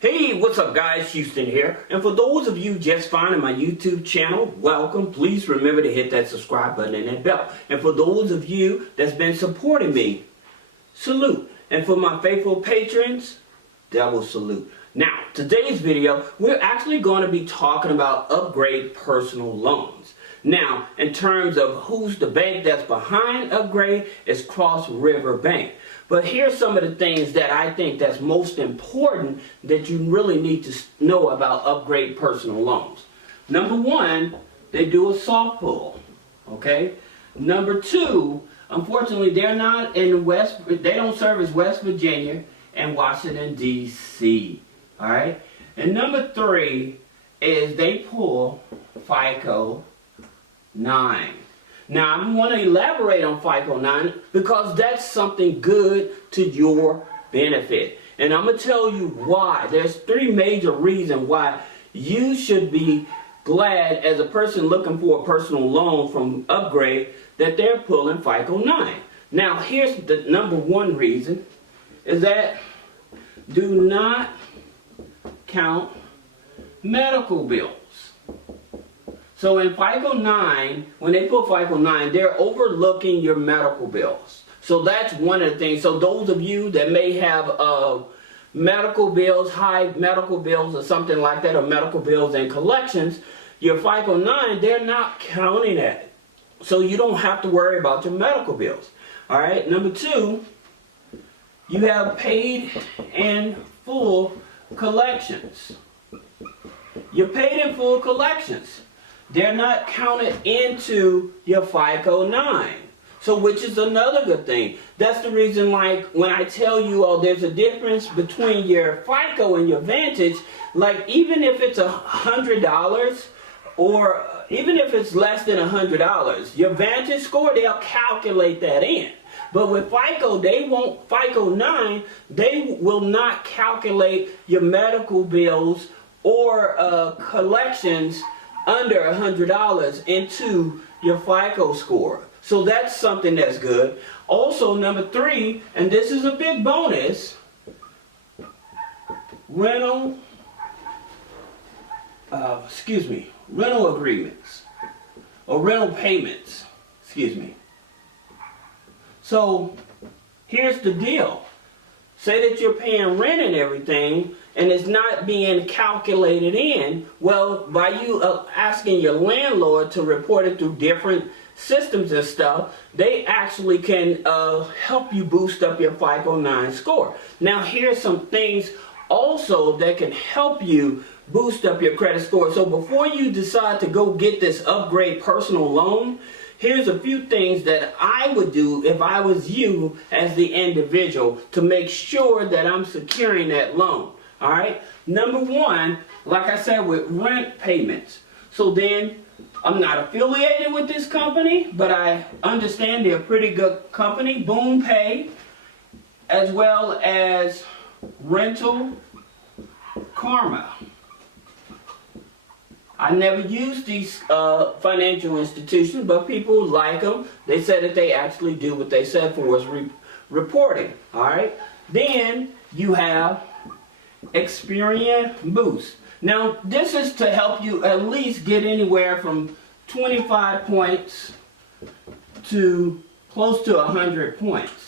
Hey, what's up guys, Houston here. And for those of you just finding my YouTube channel, welcome. Please remember to hit that subscribe button and that bell. And for those of you that's been supporting me, salute. And for my faithful patrons, double salute. Now, today's video, we're actually going to be talking about Upgrade personal loans. Now, in terms of who's the bank that's behind Upgrade, it's Cross River Bank. But here's some of the things that I think that's most important that you really need to know about Upgrade personal loans. Number one, they do a soft pull, okay? Number two, unfortunately, they're not in they don't service West Virginia and Washington, D.C., all right? And number three is they pull FICO 9. Now, I want to elaborate on FICO 9 because that's something good to your benefit. And I'm going to tell you why. There's three major reasons why you should be glad as a person looking for a personal loan from Upgrade that they're pulling FICO 9. Now, here's the number one reason is that do not count medical bills. So in FICO 9, when they put FICO 9, they're overlooking your medical bills. So that's one of the things. So those of you that may have medical bills, high medical bills or something like that, or medical bills and collections, your FICO 9, they're not counting that. So you don't have to worry about your medical bills. All right, number two, you have paid in full collections. You're paid in full collections. They're not counted into your FICO 9. So which is another good thing. That's the reason, like, when I tell you, oh, there's a difference between your FICO and your Vantage, like, even if it's $100 or even if it's less than $100, your Vantage score, they'll calculate that in. But with FICO, FICO 9, they will not calculate your medical bills or collections under $100 into your FICO score. So that's something that's good. Also, number three, and this is a big bonus, rental agreements, or rental payments, So here's the deal. Say that you're paying rent and everything, and it's not being calculated in. Well, by you asking your landlord to report it through different systems and stuff, they actually can help you boost up your FICO 9 score. Now, here's some things also that can help you boost up your credit score. So before you decide to go get this Upgrade personal loan, here's a few things that I would do if I was you as the individual to make sure that I'm securing that loan. All right. Number one, like I said, with rent payments. So then, I'm not affiliated with this company, but I understand they're a pretty good company, Boom Pay, as well as Rental Karma. I never used these financial institutions, but people like them. They said that they actually do what they said for us, reporting. All right. Then you have Experian Boost. Now, this is to help you at least get anywhere from 25 points to close to 100 points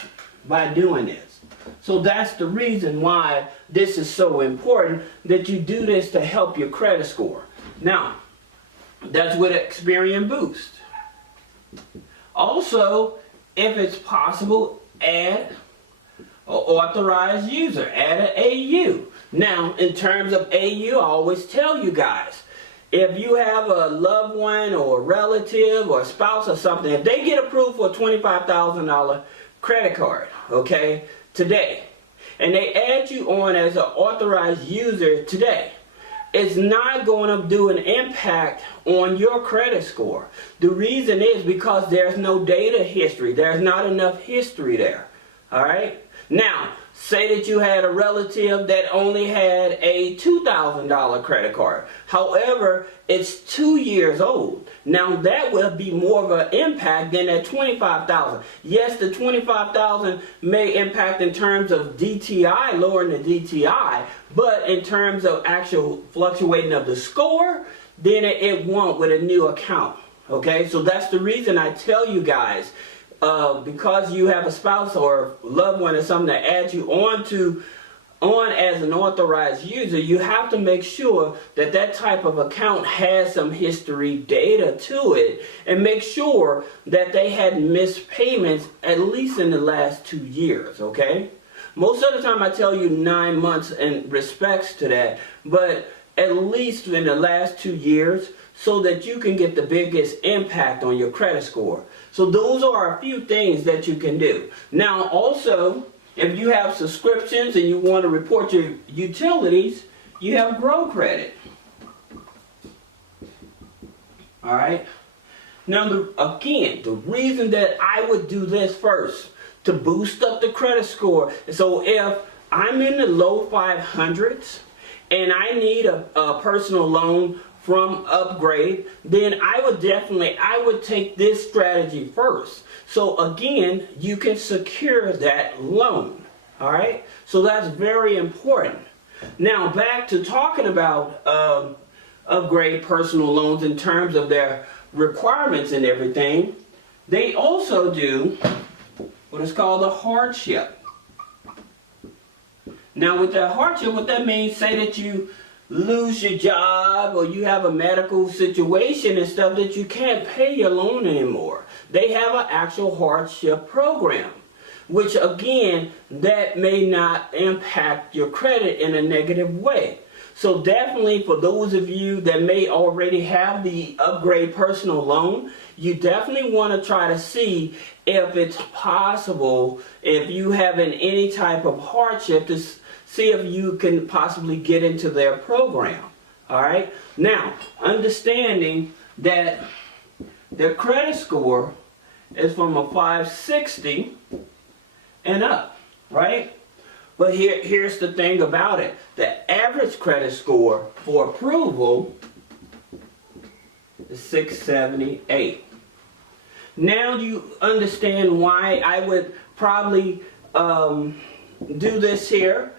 by doing this. So that's the reason why this is so important, that you do this to help your credit score. Now, that's with Experian Boost. Also, if it's possible, add an authorized user, add an AU. Now, in terms of AU, I always tell you guys, if you have a loved one or a relative or a spouse or something, if they get approved for a $25,000 credit card, okay, today, and they add you on as an authorized user today, it's not going to do an impact on your credit score. The reason is because there's no data history. There's not enough history there. All right? Now, say that you had a relative that only had a $2,000 credit card. However, it's 2 years old. Now that will be more of an impact than that $25,000. Yes, the $25,000 may impact in terms of DTI, lowering the DTI, but in terms of actual fluctuating of the score, then it won't with a new account. Okay, so that's the reason I tell you guys, because you have a spouse or loved one or something that adds you on as an authorized user, you have to make sure that that type of account has some history data to it, and make sure that they had missed payments at least in the last 2 years. Okay, most of the time I tell you 9 months in respects to that, but at least in the last 2 years, so that you can get the biggest impact on your credit score. So those are a few things that you can do. Now also, if you have subscriptions and you want to report your utilities, you have Grow Credit. Alright? Now again, the reason that I would do this first, to boost up the credit score. So if I'm in the low 500s and I need a personal loan from Upgrade, then I would take this strategy first. So again, you can secure that loan. All right, so that's very important. Now back to talking about Upgrade personal loans in terms of their requirements and everything. They also do what is called a hardship. Now with that hardship, what that means, say that you lose your job or you have a medical situation and stuff that you can't pay your loan anymore. They have an actual hardship program, which again, that may not impact your credit in a negative way. So definitely for those of you that may already have the Upgrade personal loan, you definitely want to try to see if it's possible, if you having any type of hardship, to see if you can possibly get into their program. Alright? Now, understanding that their credit score is from a 560 and up, right? But here's the thing about it. The average credit score for approval is 678. Now you understand why I would probably do this here.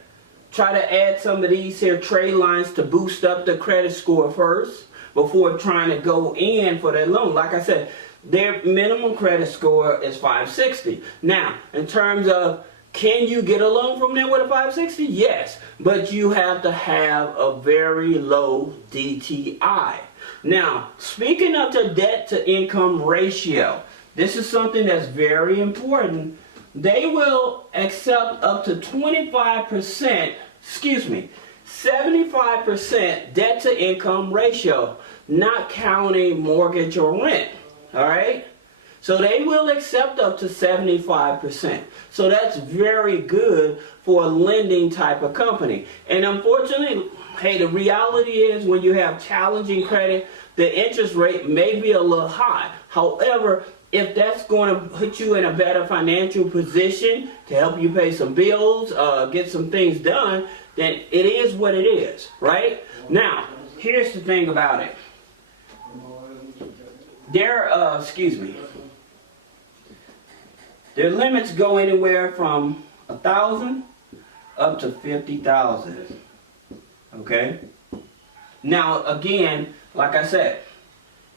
Try to add some of these here trade lines to boost up the credit score first before trying to go in for that loan. Like I said, their minimum credit score is 560. Now, in terms of can you get a loan from them with a 560? Yes, but you have to have a very low DTI. Now, speaking of the debt to income ratio, this is something that's very important. They will accept up to 75%, 75% debt to income ratio, not counting mortgage or rent. All right? So they will accept up to 75%. So that's very good for a lending type of company. And unfortunately, hey, the reality is when you have challenging credit, the interest rate may be a little high. However, if that's going to put you in a better financial position to help you pay some bills, get some things done, then it is what it is, right? Now, here's the thing about it. Their limits go anywhere from 1,000 up to 50,000. Okay? Now, again, like I said,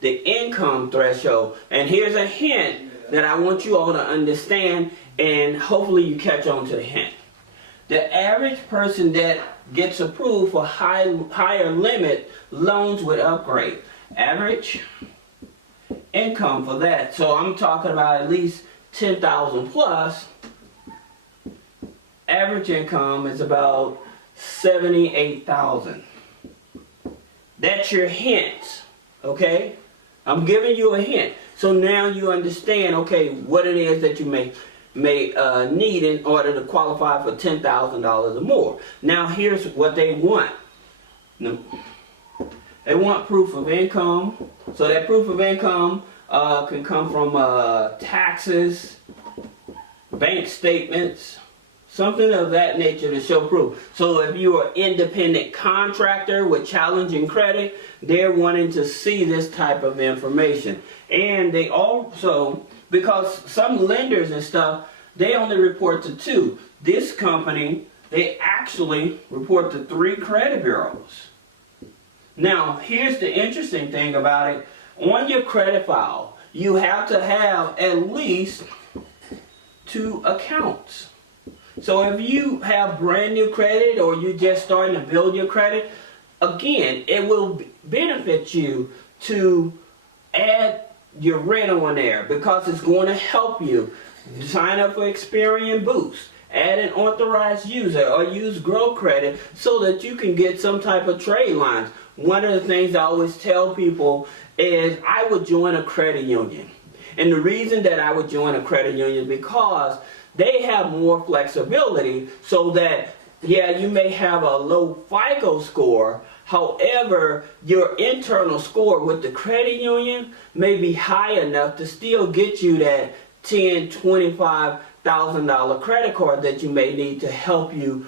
the income threshold, and here's a hint that I want you all to understand, and hopefully you catch on to the hint. The average person that gets approved for higher limit loans with Upgrade, average income for that, so I'm talking about at least 10,000 plus, average income is about 78,000. That's your hint, okay? I'm giving you a hint. So now you understand, okay, what it is that you may need in order to qualify for $10,000 or more. Now here's what they want. They want proof of income. So that proof of income can come from taxes, bank statements, Something of that nature to show proof. So if you're an independent contractor with challenging credit, they're wanting to see this type of information. And they also, because some lenders and stuff, they only report to 2. This company, they actually report to 3 credit bureaus. Now, here's the interesting thing about it. On your credit file, you have to have at least 2 accounts. So if you have brand new credit or you're just starting to build your credit, again, it will benefit you to add your rent on there because it's going to help you. Sign up for Experian Boost. Add an authorized user or use Grow Credit so that you can get some type of trade lines. One of the things I always tell people is I would join a credit union. And the reason that I would join a credit union is because they have more flexibility so that, yeah, you may have a low FICO score. However, your internal score with the credit union may be high enough to still get you that $10,000, $25,000 credit card that you may need to help you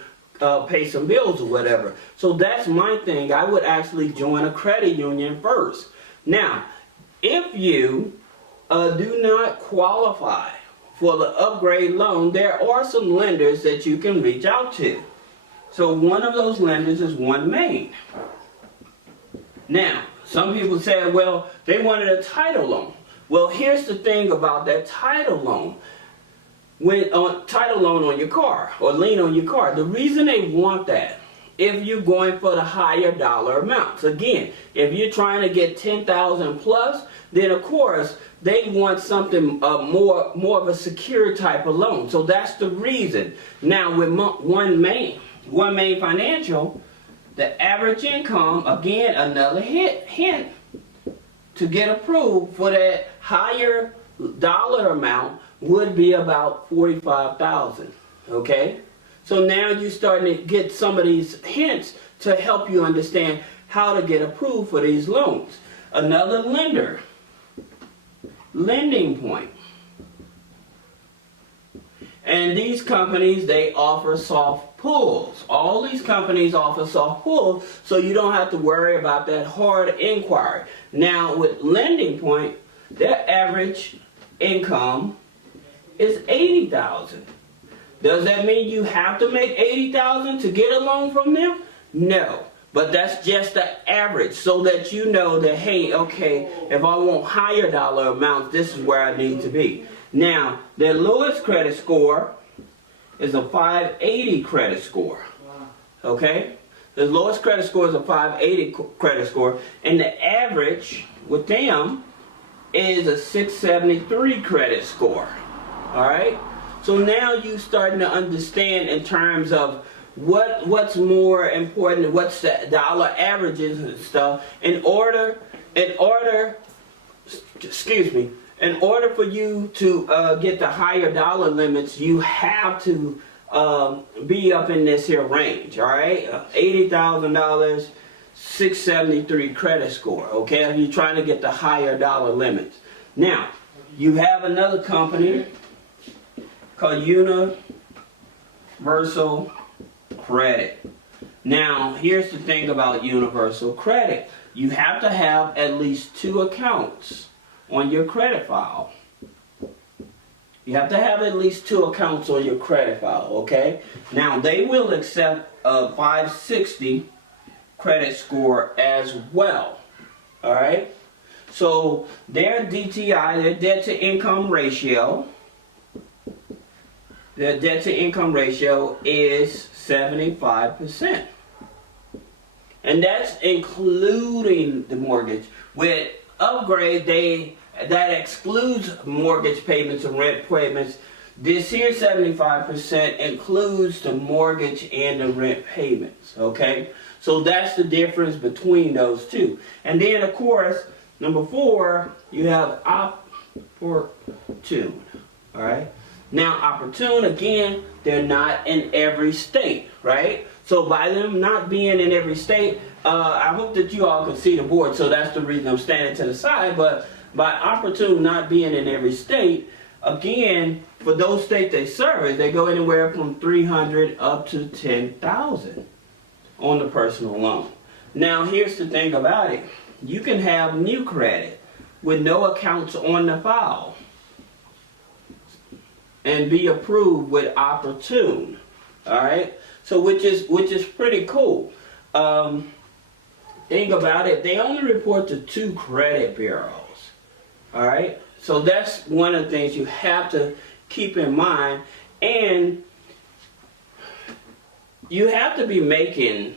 pay some bills or whatever. So that's my thing. I would actually join a credit union first. Now, if you do not qualify for the upgrade loan, there are some lenders that you can reach out to. So one of those lenders is One Main. Now, some people say, well, they wanted a title loan. Well, here's the thing about that title loan. When title loan on your car or lien on your car, the reason they want that, if you're going for the higher dollar amounts. Again, if you're trying to get 10,000 plus, then of course they want something more of a secure type of loan. So that's the reason. Now with One Main Financial, the average income, again, another hint to get approved for that higher dollar amount would be about $45,000. Okay? So now you're starting to get some of these hints to help you understand how to get approved for these loans. Another lender, Lending Point. And these companies, they offer soft pulls. All these companies offer soft pulls, so you don't have to worry about that hard inquiry. Now with Lending Point, their average income is $80,000. Does that mean you have to make $80,000 to get a loan from them? No. But that's just the average so that you know that, hey, okay, if I want higher dollar amounts, this is where I need to be. Now, their lowest credit score is a 580 credit score. Okay? The lowest credit score is a 580 credit score, and the average with them is a 673 credit score. Alright? So now you're starting to understand in terms of what's more important, what's the dollar averages and stuff. In order for you to get the higher dollar limits, you have to be up in this here range, all right? $80,000, 673 credit score, okay? If you're trying to get the higher dollar limits. Now, you have another company called Universal Credit. Now, here's the thing about Universal Credit. You have to have at least 2 accounts on your credit file. You have to have at least 2 accounts on your credit file, okay? Now, they will accept a 560 credit score as well, all right? So, their DTI, their debt-to-income ratio, their debt-to-income ratio is 75%. And that's including the mortgage. With Upgrade, that excludes mortgage payments and rent payments. This here 75% includes the mortgage and the rent payments, okay? So that's the difference between those two. And then, of course, number 4, you have Opportune, all right? Now, Opportune, again, they're not in every state, right? So by them not being in every state, I hope that you all can see the board, so that's the reason I'm standing to the side, but by Opportune not being in every state, Again, for those states they service, they go anywhere from 300 up to 10,000 on the personal loan. Now, here's the thing about it. You can have new credit with no accounts on the file and be approved with Opportune. All right, so which is pretty cool. Think about it. They only report to 2 credit bureaus. All right, so that's one of the things you have to keep in mind, and you have to be making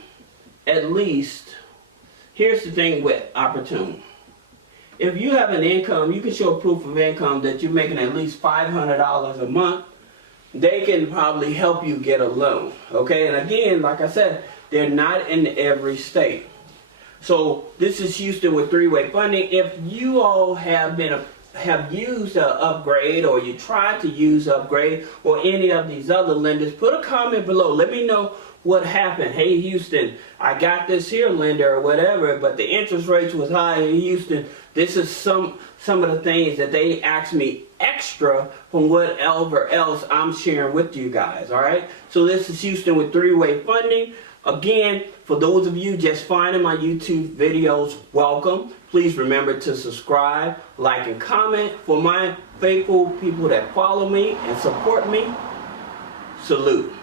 at least. Here's the thing with Opportune. If you have an income, you can show proof of income that you're making at least $500 a month. They can probably help you get a loan. Okay, and again, like I said, they're not in every state. So this is Houston with three-way funding. If you all have used Upgrade, or you tried to use Upgrade, or any of these other lenders, put a comment below. Let me know what happened. Hey Houston, I got this here lender or whatever, but the interest rates was high in Houston. This is some of the things that they asked me extra from whatever else I'm sharing with you guys. All right, so this is Houston with three-way funding. Again, for those of you just finding my YouTube videos, welcome. Please remember to subscribe, like, and comment. For my faithful people that follow me and support me, salute.